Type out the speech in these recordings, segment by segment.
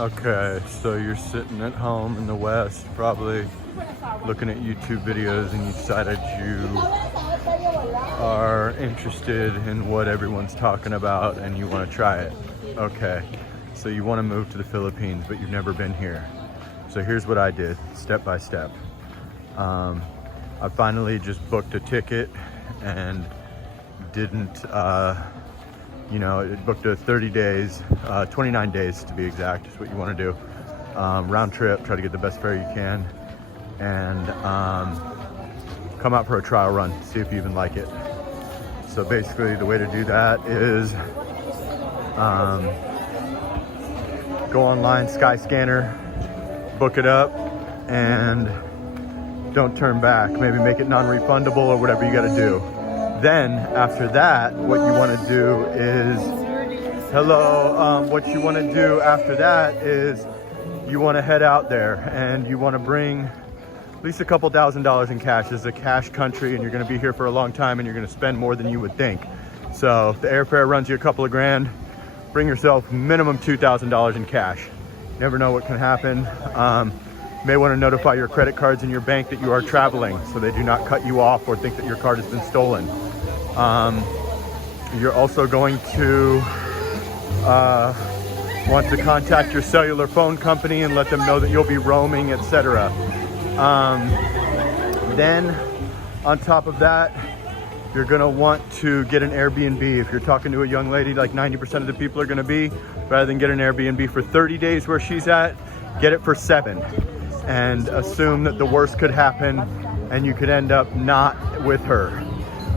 Okay, so you're sitting at home in the West, probably looking at YouTube videos, and you decided you are interested in what everyone's talking about and you want to try it. Okay, so you want to move to the Philippines, but you've never been here. So here's what I did, step by step. I finally just booked a ticket and didn't, it booked a 30 days, 29 days to be exact, is what you want to do. Round trip, try to get the best fare you can, and come out for a trial run, see if you even like it. So basically the way to do that is go online, Skyscanner, book it up, and don't turn back. Maybe make it non-refundable or whatever you got to do. Then after that, what you want to do is, what you want to do after that is you want to head out there and you want to bring at least a couple $1,000s in cash. This is a cash country and you're going to be here for a long time and you're going to spend more than you would think. So if the airfare runs you a couple of grand, bring yourself minimum $2,000 in cash. Never know what can happen. You may want to notify your credit cards in your bank that you are traveling so they do not cut you off or think that your card has been stolen. You're also going to want to contact your cellular phone company and let them know that you'll be roaming, etc. Then on top of that, you're going to want to get an Airbnb. If you're talking to a young lady, like 90% of the people are going to be, rather than get an Airbnb for 30 days where she's at, get it for 7. And assume that the worst could happen and you could end up not with her.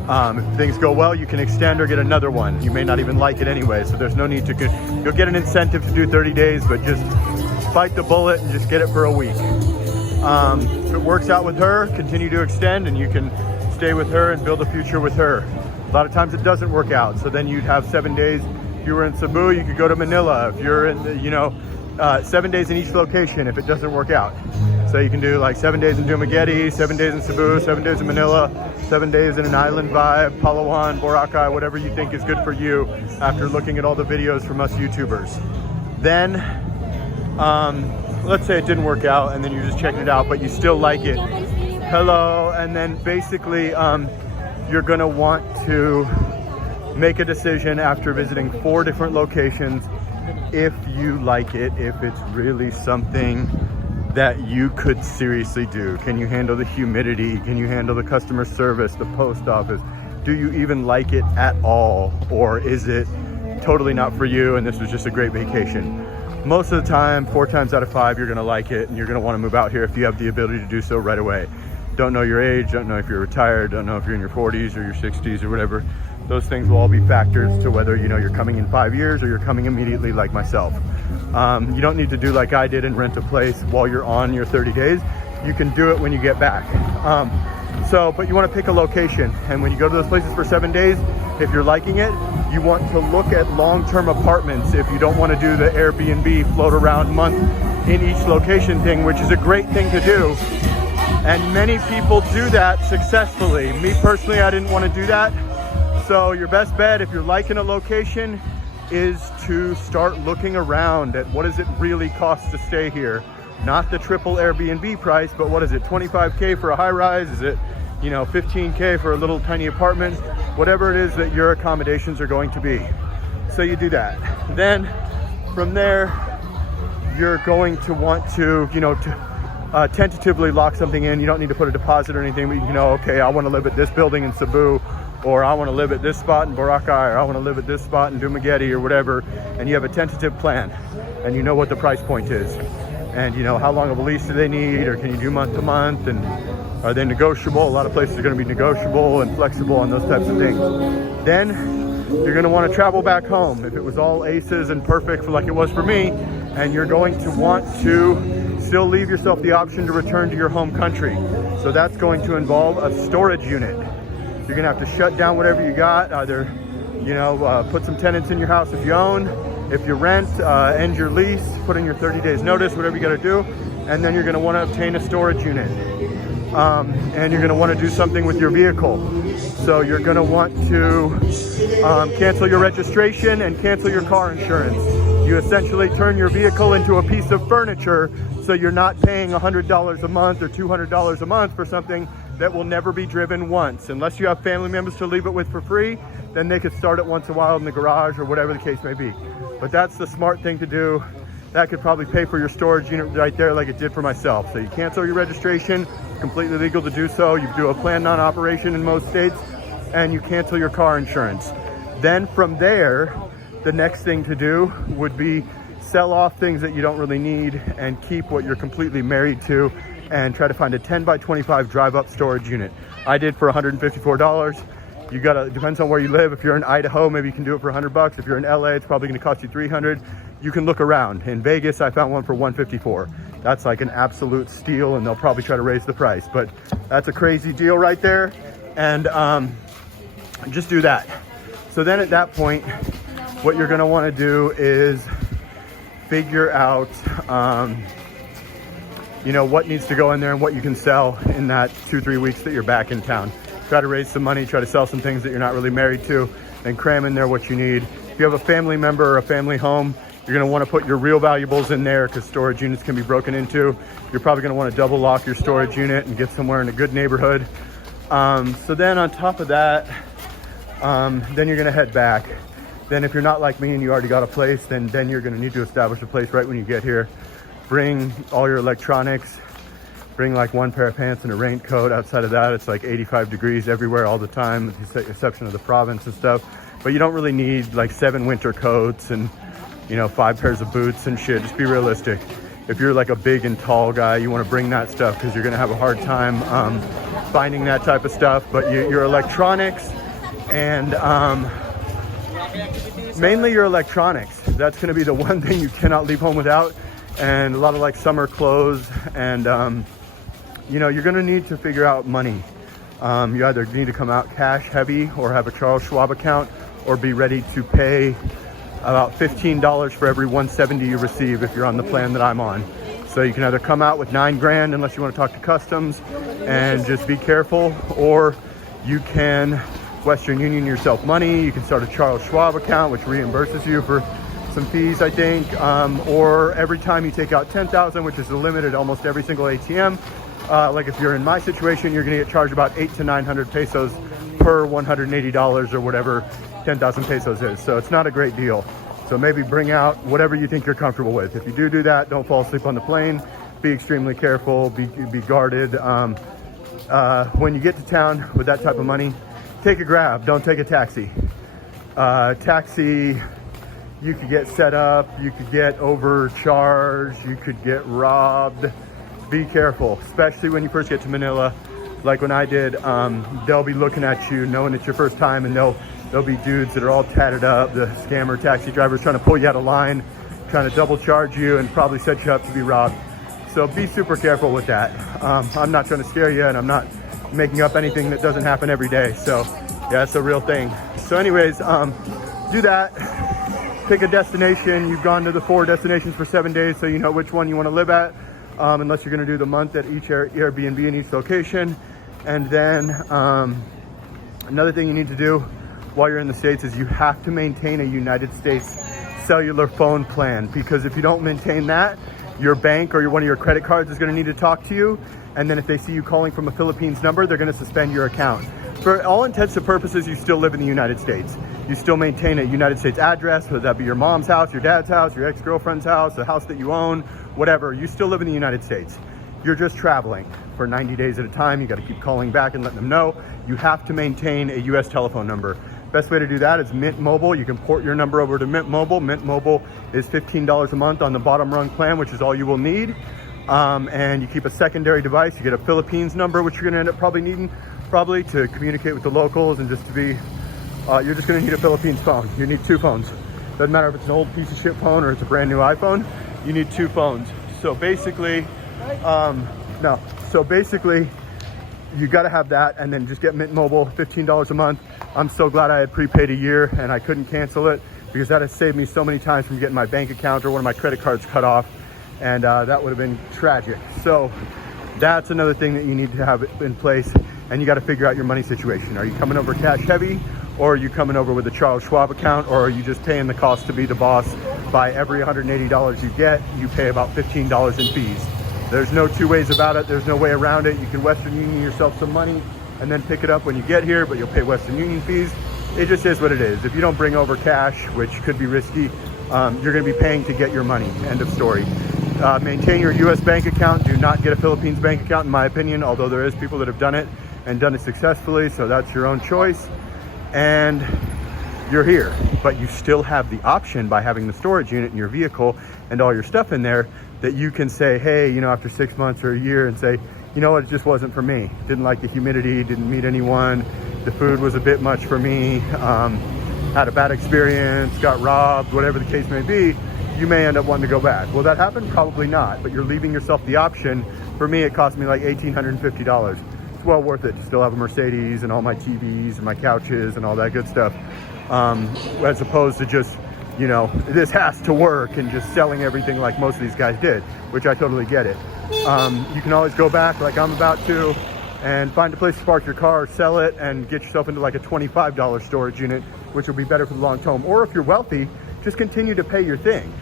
If things go well, you can extend or get another one. You may not even like it anyway, so there's no need to, you'll get an incentive to do 30 days, but just bite the bullet and just get it for a week. If it works out with her, continue to extend and you can stay with her and build a future with her. A lot of times it doesn't work out, so then you'd have 7 days. If you were in Cebu, you could go to Manila. If you're in, 7 days in each location if it doesn't work out. So you can do like 7 days in Dumaguete, 7 days in Cebu, 7 days in Manila, 7 days in an island vibe, Palawan, Boracay, whatever you think is good for you after looking at all the videos from us YouTubers. Then, let's say it didn't work out and then you're just checking it out, but you still like it. Hello, and then basically you're gonna want to make a decision after visiting 4 different locations if you like it, if it's really something that you could seriously do. Can you handle the humidity? Can you handle the customer service, the post office? Do you even like it at all? Or is it totally not for you and this was just a great vacation? Most of the time, 4 times out of 5, you're gonna like it and you're gonna wanna move out here if you have the ability to do so right away. Don't know your age, don't know if you're retired, don't know if you're in your 40s or your 60s or whatever. Those things will all be factors to whether you're coming in 5 years or you're coming immediately like myself. You don't need to do like I did and rent a place while you're on your 30 days. You can do it when you get back. But you want to pick a location, and when you go to those places for 7 days, if you're liking it, you want to look at long-term apartments if you don't want to do the Airbnb float around month in each location thing, which is a great thing to do. And many people do that successfully. Me personally, I didn't want to do that. So your best bet, if you're liking a location, is to start looking around at what does it really cost to stay here. Not the triple Airbnb price, but what is it, 25K for a high rise? Is it, 15K for a little tiny apartment? Whatever it is that your accommodations are going to be. So you do that. Then from there, you're going to want to, tentatively lock something in. You don't need to put a deposit or anything, but you can okay, I want to live at this building in Cebu, or I want to live at this spot in Boracay, or I want to live at this spot in Dumaguete or whatever, and you have a tentative plan and you know what the price point is, and how long of a lease do they need, or can you do month to month, and are they negotiable? A lot of places are going to be negotiable and flexible on those types of things. Then you're going to want to travel back home if it was all aces and perfect like it was for me, and you're going to want to still leave yourself the option to return to your home country. So that's going to involve a storage unit. You're gonna have to shut down whatever you got, either, put some tenants in your house if you own, if you rent, end your lease, put in your 30 days notice, whatever you gotta do, and then you're gonna wanna obtain a storage unit. And you're gonna wanna do something with your vehicle. So you're gonna want to cancel your registration and cancel your car insurance. You essentially turn your vehicle into a piece of furniture, so you're not paying $100 a month or $200 a month for something that will never be driven once. Unless you have family members to leave it with for free, then they could start it once in a while in the garage or whatever the case may be. But that's the smart thing to do. That could probably pay for your storage unit right there like it did for myself. So you cancel your registration, completely legal to do so. You do a planned non-operation in most states, and you cancel your car insurance. Then from there, the next thing to do would be sell off things that you don't really need and keep what you're completely married to, and try to find a 10 by 25 drive-up storage unit. I did for $154. You gotta, depends on where you live. If you're in Idaho, maybe you can do it for $100. If you're in LA, it's probably gonna cost you $300. You can look around. In Vegas, I found one for $154. That's like an absolute steal, and they'll probably try to raise the price, but that's a crazy deal right there. And just do that. So then at that point, what you're gonna wanna do is figure out you know, what needs to go in there and what you can sell in that 2-3 weeks that you're back in town. Try to raise some money, try to sell some things that you're not really married to, and cram in there what you need. If you have a family member or a family home, you're gonna wanna put your real valuables in there, because storage units can be broken into. You're probably gonna wanna double lock your storage unit and get somewhere in a good neighborhood. So then on top of that, then you're gonna head back. Then if you're not like me and you already got a place, then you're gonna need to establish a place right when you get here. Bring all your electronics, bring like one pair of pants and a raincoat. Outside of that, it's like 85 degrees everywhere all the time, with the exception of the province and stuff. But you don't really need like 7 winter coats and, you know, 5 pairs of boots and shit. Just be realistic. If you're like a big and tall guy, you want to bring that stuff, because you're gonna have a hard time finding that type of stuff. But your electronics and mainly your electronics, that's gonna be the one thing you cannot leave home without. And a lot of like summer clothes, and you know, you're gonna need to figure out money. You either need to come out cash heavy or have a Charles Schwab account, or be ready to pay about $15 for every $170 you receive if you're on the plan that I'm on. So you can either come out with $9 grand, unless you want to talk to customs, and just be careful, or you can Western Union yourself money. You can start a Charles Schwab account, which reimburses you for some fees, I think, or every time you take out 10,000, which is the limit at almost every single ATM. Like if you're in my situation, you're gonna get charged about 800 to 900 pesos per $180 or whatever 10,000 pesos is. So it's not a great deal. So maybe bring out whatever you think you're comfortable with. If you do that, don't fall asleep on the plane. Be extremely careful, be guarded. When you get to town with that type of money, take a Grab, don't take a taxi. Taxi, you could get set up, you could get overcharged, you could get robbed. Be careful, especially when you first get to Manila. Like when I did, they'll be looking at you knowing it's your first time, and there'll be dudes that are all tatted up, the scammer taxi drivers trying to pull you out of line, trying to double charge you and probably set you up to be robbed. So be super careful with that. I'm not trying to scare you, and I'm not making up anything that doesn't happen every day. So yeah, it's a real thing. So anyways, do that. Pick a destination. You've gone to the 4 destinations for 7 days, so you know which one you want to live at, unless you're going to do the month at each Airbnb in each location. And then another thing you need to do while you're in the States is you have to maintain a United States cellular phone plan, because if you don't maintain that, your bank or one of your credit cards is going to need to talk to you. And then if they see you calling from a Philippines number, they're going to suspend your account. For all intents and purposes, you still live in the United States. You still maintain a United States address, whether that be your mom's house, your dad's house, your ex-girlfriend's house, the house that you own, whatever. You still live in the United States. You're just traveling for 90 days at a time. You got to keep calling back and letting them know. You have to maintain a US telephone number. Best way to do that is Mint Mobile. You can port your number over to Mint Mobile. Mint Mobile is $15 a month on the bottom rung plan, which is all you will need. And you keep a secondary device. You get a Philippines number, which you're going to end up probably needing to communicate with the locals, and just to be, you're just going to need a Philippines phone. You need 2 phones. Doesn't matter if it's an old piece of shit phone or it's a brand new iPhone. You need 2 phones. So basically, you got to have that, and then just get Mint Mobile, $15 a month. I'm so glad I had prepaid a year and I couldn't cancel it, because that has saved me so many times from getting my bank account or one of my credit cards cut off, and that would have been tragic. So that's another thing that you need to have in place, and you got to figure out your money situation. Are you coming over cash heavy, or are you coming over with a Charles Schwab account, or are you just paying the cost to be the boss by every $180 you get, you pay about $15 in fees. There's no two ways about it. There's no way around it. You can Western Union yourself some money and then pick it up when you get here, but you'll pay Western Union fees. It just is what it is. If you don't bring over cash, which could be risky, you're going to be paying to get your money. End of story. Maintain your US bank account. Do not get a Philippines bank account, in my opinion, although there is people that have done it and done it successfully, so that's your own choice. And you're here, but you still have the option by having the storage unit in your vehicle and all your stuff in there that you can say, hey, you know, after 6 months or a year, and say, you know what, it just wasn't for me. Didn't like the humidity, didn't meet anyone, the food was a bit much for me, had a bad experience, got robbed, whatever the case may be. You may end up wanting to go back. Will that happen? Probably not, but you're leaving yourself the option. For me, it cost me like $1,850. It's well worth it to still have a Mercedes and all my TVs and my couches and all that good stuff, as opposed to just, you know, this has to work and just selling everything like most of these guys did, which I totally get it. You can always go back like I'm about to and find a place to park your car, sell it, and get yourself into like a $25 storage unit, which will be better for the long term. Or if you're wealthy, just continue to pay your thing.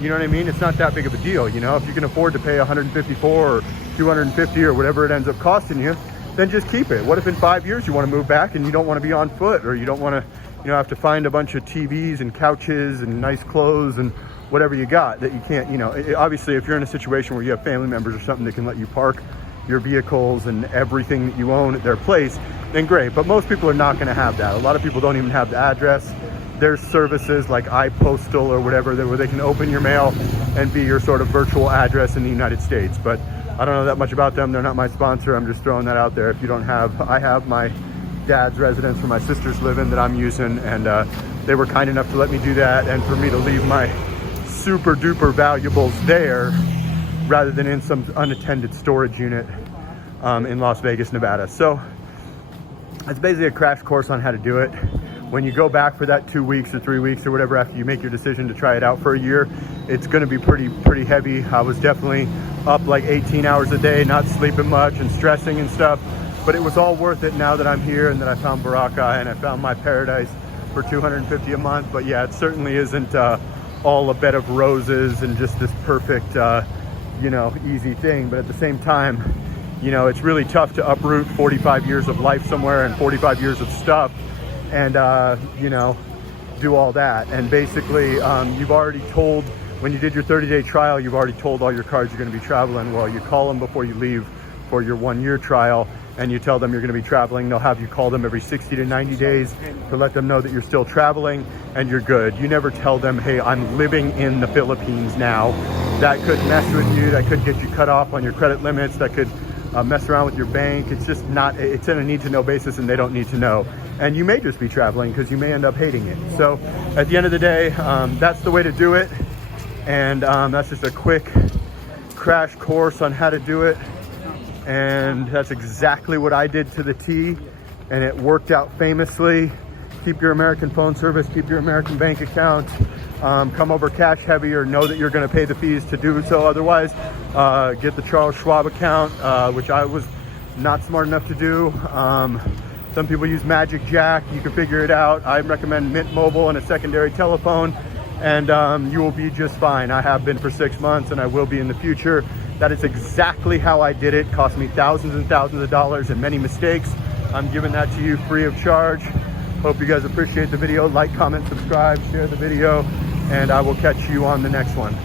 You know what I mean? It's not that big of a deal, you know? If you can afford to pay $154 or $250 or whatever it ends up costing you, then just keep it. What if in 5 years you want to move back and you don't want to be on foot, or you don't want to, you know, have to find a bunch of TVs and couches and nice clothes and whatever you got that you can't, you know, obviously if you're in a situation where you have family members or something that can let you park your vehicles and everything that you own at their place, then great. But most people are not going to have that. A lot of people don't even have the address. There's services like iPostal or whatever where they can open your mail and be your sort of virtual address in the United States. But I don't know that much about them. They're not my sponsor. I'm just throwing that out there. If you don't have, I have my dad's residence where my sisters live in that I'm using, and they were kind enough to let me do that and for me to leave my super duper valuables there rather than in some unattended storage unit in Las Vegas, Nevada. So it's basically a crash course on how to do it. When you go back for that 2 weeks or 3 weeks or whatever after you make your decision to try it out for a year, it's going to be pretty heavy. I was definitely up like 18 hours a day, not sleeping much and stressing and stuff. But it was all worth it now that I'm here and that I found Baraka and I found my paradise for $250 a month. But yeah, it certainly isn't all a bed of roses and just this perfect, you know, easy thing. But at the same time, you know, it's really tough to uproot 45 years of life somewhere and 45 years of stuff and, you know, do all that. And basically, you've already told, when you did your 30-day trial, you've already told all your cards you're going to be traveling. Well, you call them before you leave for your 1-year trial, and you tell them you're going to be traveling. They'll have you call them every 60 to 90 days to let them know that you're still traveling and you're good. You never tell them, hey, I'm living in the Philippines now. That could mess with you. That could get you cut off on your credit limits. That could mess around with your bank. It's just not, it's in a need to know basis, and they don't need to know. And you may just be traveling because you may end up hating it. So at the end of the day, that's the way to do it. And that's just a quick crash course on how to do it. And that's exactly what I did to the T, and it worked out famously. Keep your American phone service, keep your American bank account, come over cash heavy, or know that you're going to pay the fees to do so. Otherwise, get the Charles Schwab account, which I was not smart enough to do. Some people use Magic Jack. You can figure it out. I recommend Mint Mobile and a secondary telephone, and you will be just fine. I have been for 6 months, and I will be in the future. That is exactly how I did it. Cost me thousands and thousands of dollars and many mistakes. I'm giving that to you free of charge. Hope you guys appreciate the video. Like, comment, subscribe, share the video, and I will catch you on the next one.